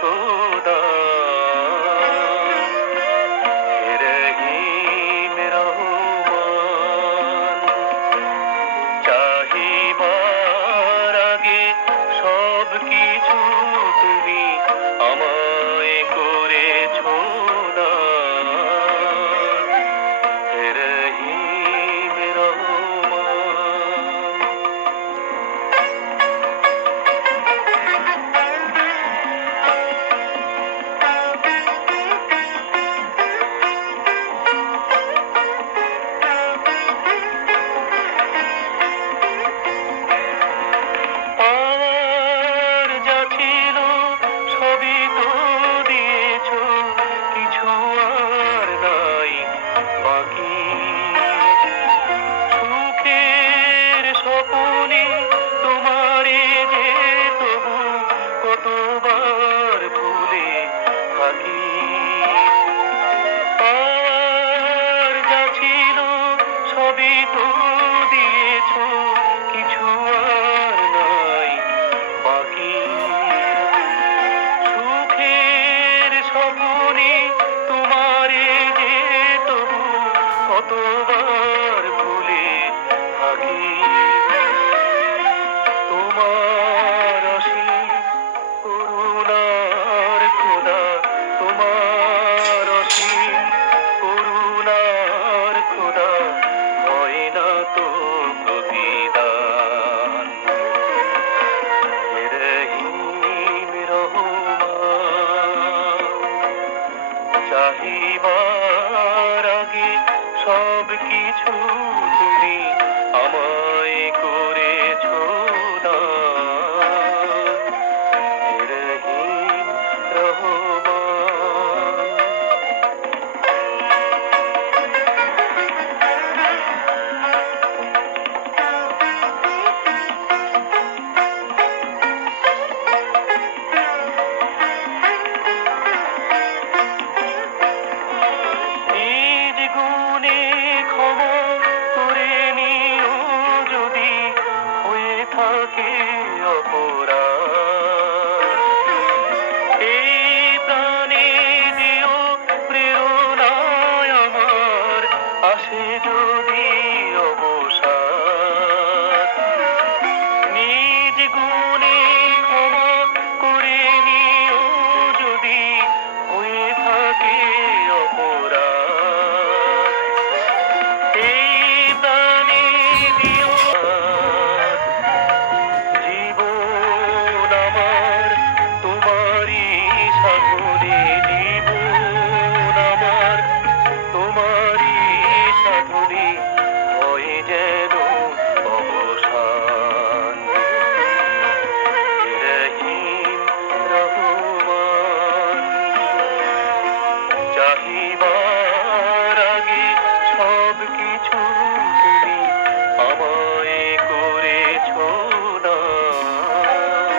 খোদা হে রহিম রহমান চাহিবার আগে সব কিছু তুমি আমায় করেছো দান হে রহিম রহমান আর যা ছিল সবই তো দিয়েছো কিছু আর নাই বাকি সুখের স্বপনে তোমারে যে তবু কতবার ভুলে থাকি আর যা ছিল সবই তো দিয়েছো কিছু আর নাই বাকি সুখের স্বপনে তোমারে যে তবু কতবার ভুলে থাকি তোমার অসীম করুণার খোদা তোমার অসীম করুণার খোদা হয় না তো প্রতিদান হে রহিম রহমান চাহিবার আগে সব কিছু তুমি আমায় করেছো দান হে রহিম রহমান নিজ গুণে ক্ষমা করে নিও যদি হয়ে থাকে অপরাধ এই প্রাণে দিও প্রেরণায় আমার আসে যদি অবসাদ নিজ গুণে ক্ষমা করে নিও যদি হয়ে থাকে অপরাধ এই প্রাণে দিও জীবন আমার তোমারই সাধনে জীবন আমার তোমারই সাধনে হয় যেন অবসান হে রহিম রহমান চাহিবার আগে সব কিছু তুমি আমায় করেছো দান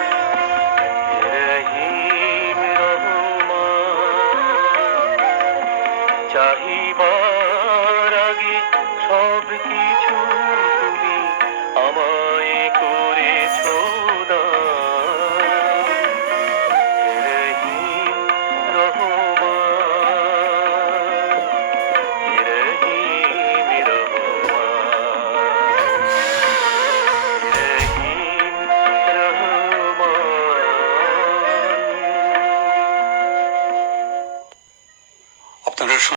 হে রহিম রহমান চাহি